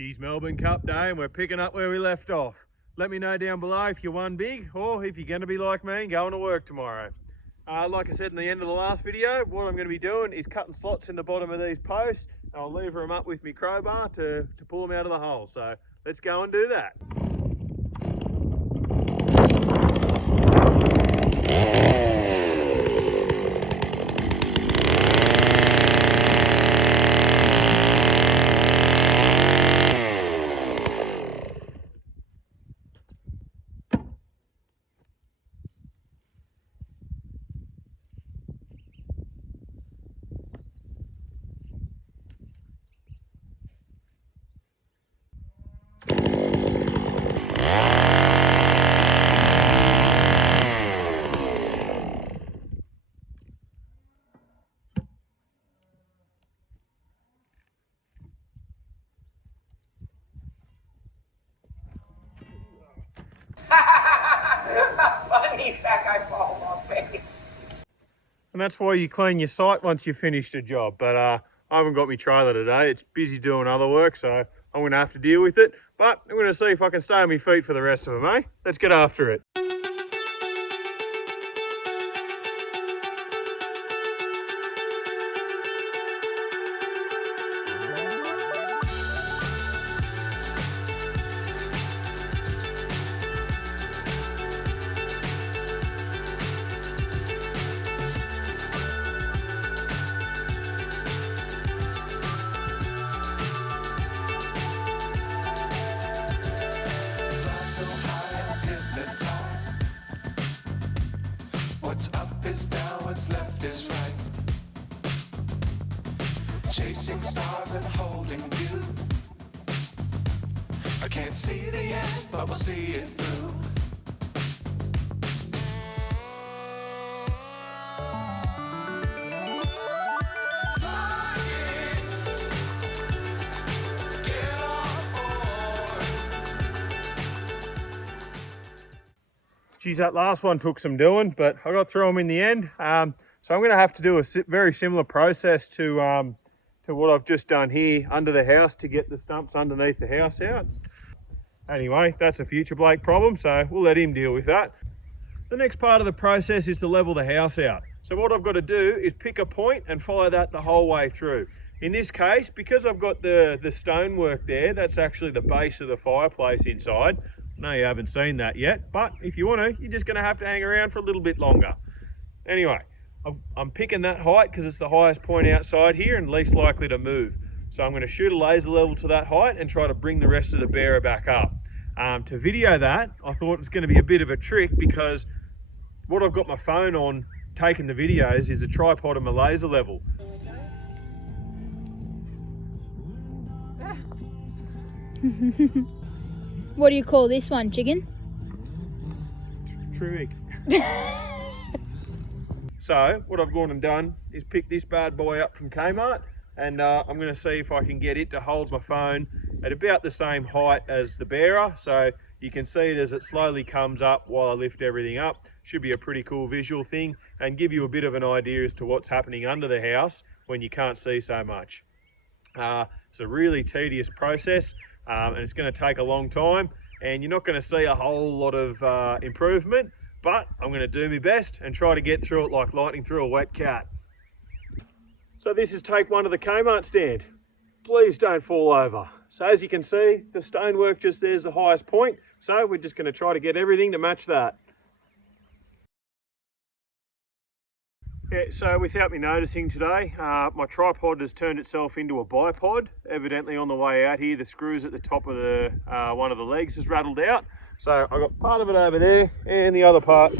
She's Melbourne Cup Day and we're picking up where we left off. Let me know down below if you won big or if you're going to be like me and going to work tomorrow. Like I said in the end of the last video, what I'm going to be doing is cutting slots in the bottom of these posts. And I'll lever them up with my crowbar to pull them out of the hole. So let's go and do that. Funny that I fall off, baby. And that's why you clean your site once you've finished a job. But I haven't got my trailer today. It's busy doing other work, so I'm going to have to deal with it. But I'm going to see if I can stay on my feet for the rest of them, eh? Let's get after it. What's up is down, what's left is right. Chasing stars and holding you. I can't see the end, but we'll see it through. Geez, that last one took some doing, but I got through them in the end. So I'm going to have to do a very similar process to what I've just done here under the house to get the stumps underneath the house out. Anyway, that's a future Blake problem, so we'll let him deal with that. The next part of the process is to level the house out. So what I've got to do is pick a point and follow that the whole way through. In this case, because I've got the stonework there, that's actually the base of the fireplace inside. No, you haven't seen that yet, but if you want to, you're just going to have to hang around for a little bit longer. Anyway, I'm picking that height because it's the highest point outside here and least likely to move. So I'm going to shoot a laser level to that height and try to bring the rest of the bearer back up. To video that, I thought it was going to be a bit of a trick because what I've got my phone on taking the videos is a tripod and my laser level. What do you call this one, chicken? Trick. So what I've gone and done is pick this bad boy up from Kmart, and I'm going to see if I can get it to hold my phone at about the same height as the bearer, so you can see it as it slowly comes up while I lift everything up. Should be a pretty cool visual thing and give you a bit of an idea as to what's happening under the house when you can't see so much. It's a really tedious process. And it's going to take a long time and you're not going to see a whole lot of improvement, but I'm going to do my best and try to get through it like lightning through a wet cat. So this is take one of the Kmart stand. Please don't fall over. So as you can see, the stonework just there's the highest point, so we're just going to try to get everything to match that. Yeah, so without me noticing today, my tripod has turned itself into a bipod. Evidently on the way out here, the screws at the top of the one of the legs has rattled out. So I got part of it over there and the other part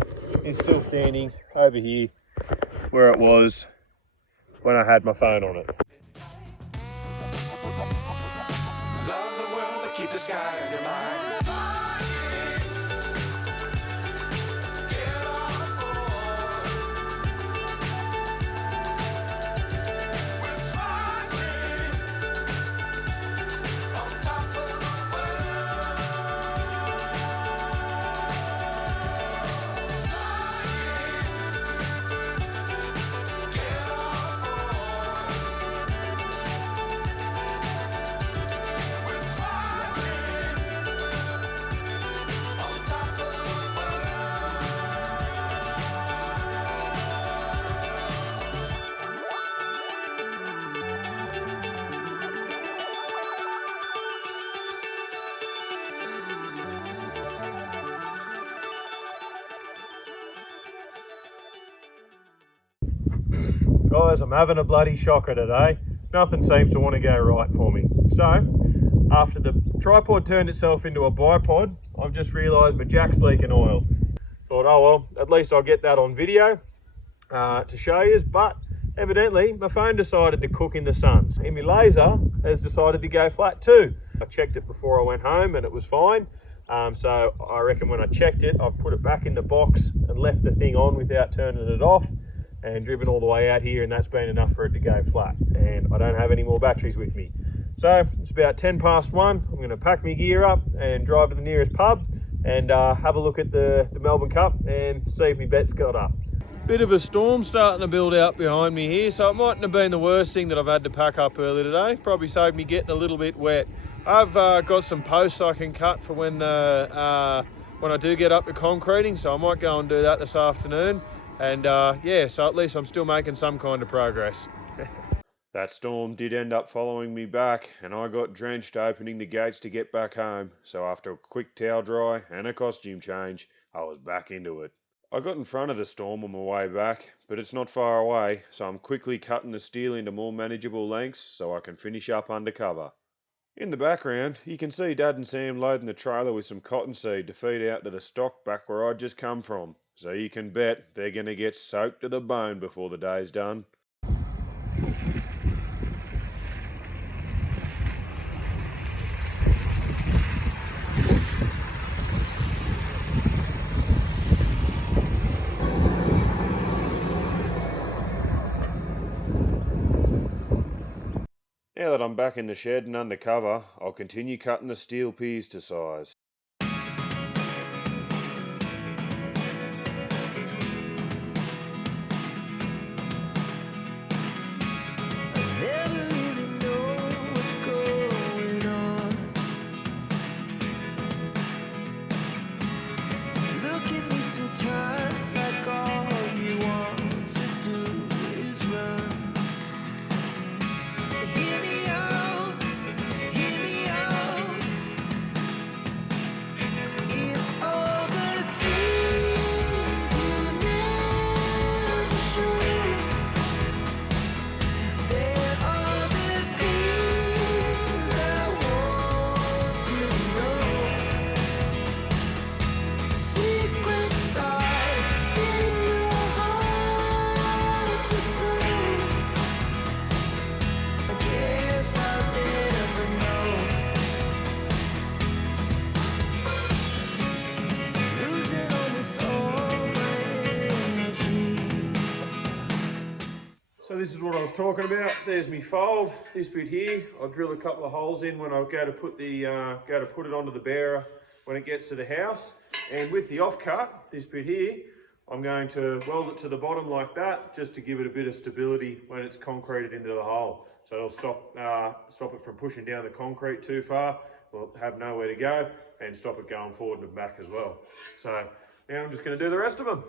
is still standing over here where it was when I had my phone on it. Love the world, but keep the sky on your mind. We're Guys, I'm having a bloody shocker today. Nothing seems to want to go right for me. So, after the tripod turned itself into a bipod, I've just realised my jack's leaking oil. Thought, oh well, at least I'll get that on video to show you, but evidently my phone decided to cook in the sun. And my laser has decided to go flat too. I checked it before I went home and it was fine. So I reckon when I checked it, I've put it back in the box and left the thing on without turning it off and driven all the way out here, and that's been enough for it to go flat. And I don't have any more batteries with me. So it's about 10 past 1. I'm going to pack my gear up and drive to the nearest pub and have a look at the Melbourne Cup and see if my bet's got up. Bit of a storm starting to build out behind me here, so it mightn't have been the worst thing that I've had to pack up early today. Probably saved me getting a little bit wet. I've got some posts I can cut for when I do get up to concreting, so I might go and do that this afternoon. And yeah, so at least I'm still making some kind of progress. That storm did end up following me back, and I got drenched opening the gates to get back home. So after a quick towel dry and a costume change, I was back into it. I got in front of the storm on my way back, but it's not far away, so I'm quickly cutting the steel into more manageable lengths so I can finish up undercover. In the background, you can see Dad and Sam loading the trailer with some cottonseed to feed out to the stock back where I'd just come from. So you can bet they're going to get soaked to the bone before the day's done. Now that I'm back in the shed and undercover, I'll continue cutting the steel piers to size. So this is what I was talking about. There's me fold. This bit here, I'll drill a couple of holes in when I go to put it onto the bearer when it gets to the house. And with the offcut, this bit here, I'm going to weld it to the bottom like that, just to give it a bit of stability when it's concreted into the hole. So it'll stop it from pushing down the concrete too far. We'll have nowhere to go and stop it going forward and back as well. So now I'm just going to do the rest of them.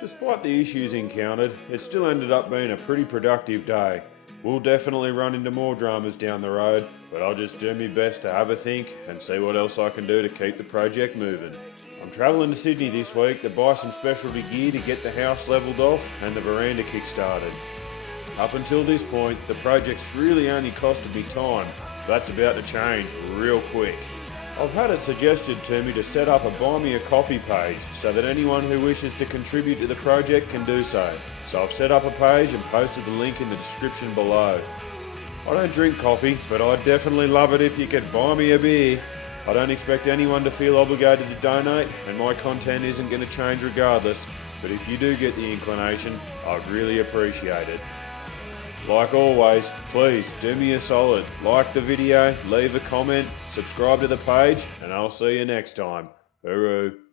Despite the issues encountered, it still ended up being a pretty productive day. We'll definitely run into more dramas down the road, but I'll just do my best to have a think and see what else I can do to keep the project moving. I'm travelling to Sydney this week to buy some specialty gear to get the house levelled off and the veranda kick-started. Up until this point, the project's really only costed me time. That's about to change real quick. I've had it suggested to me to set up a Buy Me a Coffee page so that anyone who wishes to contribute to the project can do so. So I've set up a page and posted the link in the description below. I don't drink coffee, but I'd definitely love it if you could buy me a beer. I don't expect anyone to feel obligated to donate, and my content isn't going to change regardless, but if you do get the inclination, I'd really appreciate it. Like always, please do me a solid, like the video, leave a comment, subscribe to the page, and I'll see you next time. Hooroo.